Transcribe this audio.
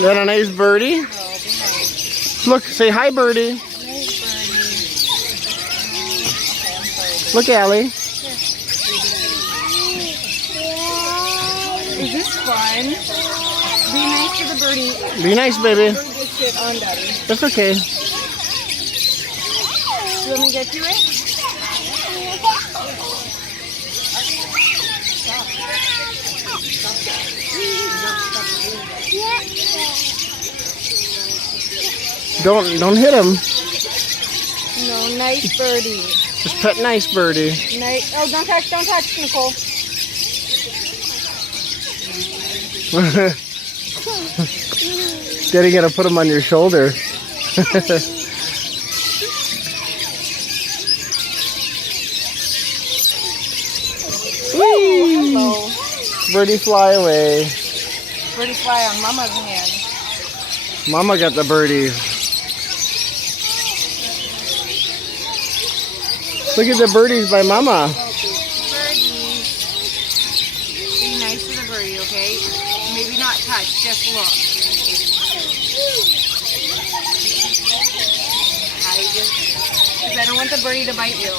that a nice birdie? Oh, be nice. Look, say hi, birdie. Nice birdie. Okay, I'm sorry. Look, Allie. Is this fun? Be nice to the birdie. Be nice, baby. Don't get shit on, Daddy. That's okay. You want me to get you it? Don't hit him. No, nice birdie. Just pet nice, birdie. Nice. Oh, don't touch, Nicole. Daddy gonna put him on your shoulder. Whee! Hello. Birdie fly away. Birdie fly on Mama's hand. Mama got the birdie. Look at the birdies by Mama. Birdie. Be nice to the birdie, okay? Maybe not touch, just look. Because I don't want the birdie to bite you.